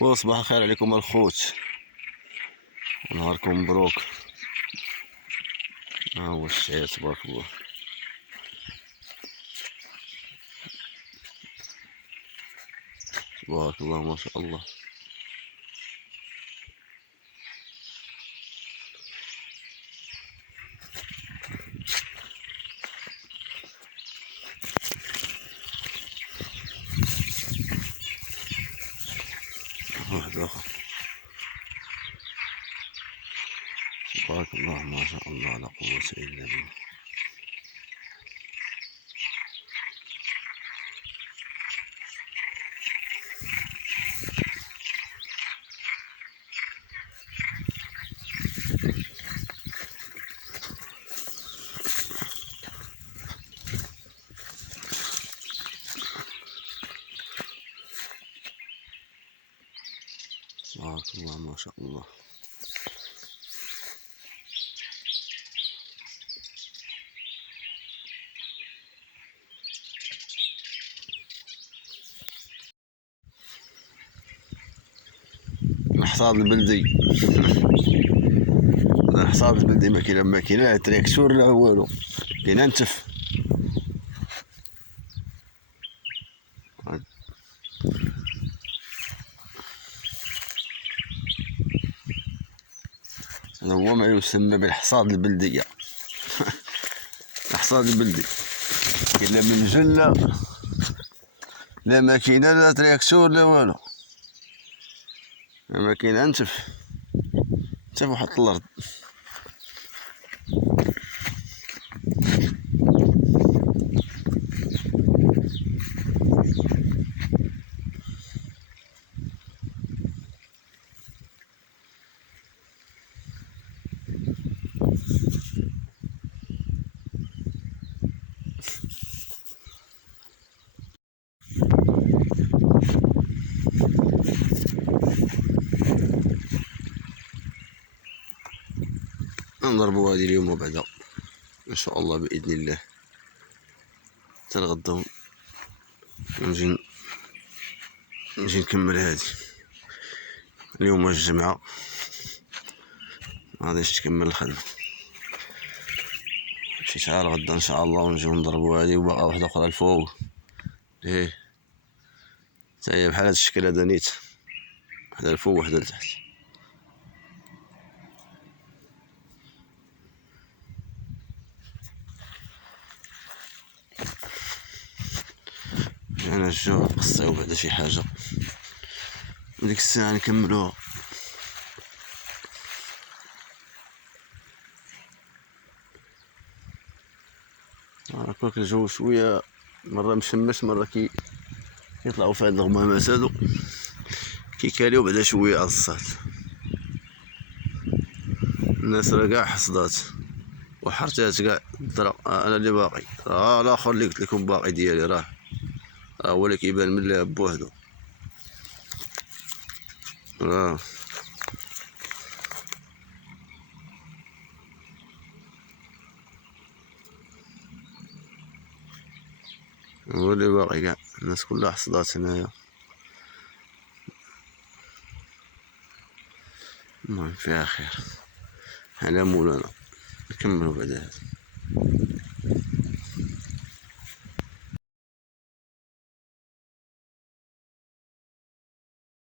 وصباح الخير عليكم الخوت، ونهاركم مبروك. ها هو الشعير تبارك الله. تبارك الله ما شاء الله. واحد اخر تبارك الله ما شاء الله لا قوة الا بالله. تبارك الله ما شاء الله. الحصاد البلدي الحصاد البلدي ما كاين لا تريكتور لا والو، كاين نتف. هذا هو ما يسمى بالحصاد البلدية. الحصاد البلدي كاين لا منجل لا ماكينة لا تريكتور لا والو، ما كاين نتف فوحد الارض. نضربو هادي اليوم وبعدا ان شاء الله باذن الله حتى الغدا نجي نكمل هادي. اليوم الجمعة مغاديش تكمل الخدمة، مشيت على الغدا ان شاء الله ونجيو نضربو هادي وباقا واحدة اخرى الفوق. ايه تا هي بحال هاد الشكل هذا نيت، وحدة الفوق وحدة لتحت. جانا الجوع نقصيو بعدا شي حاجة وديك الساعة نكملوها. هاكاك الجو شوية مرة مشمس مرة كيطلعو في هاد الغمامات هادو كيكاليو بعدا شوية عالصات. الناس راه كاع حصدات وحرتات كاع الدرا. انا اللي باقي، الاخر اللي قلت لكم باقي ديالي راه هو اللي كيبان من اللعب بوحدو. هو اللي باقي كاع، الناس كلها حصدات هنايا. المهم فيها خير على مولانا، نكملو بعدا هذا.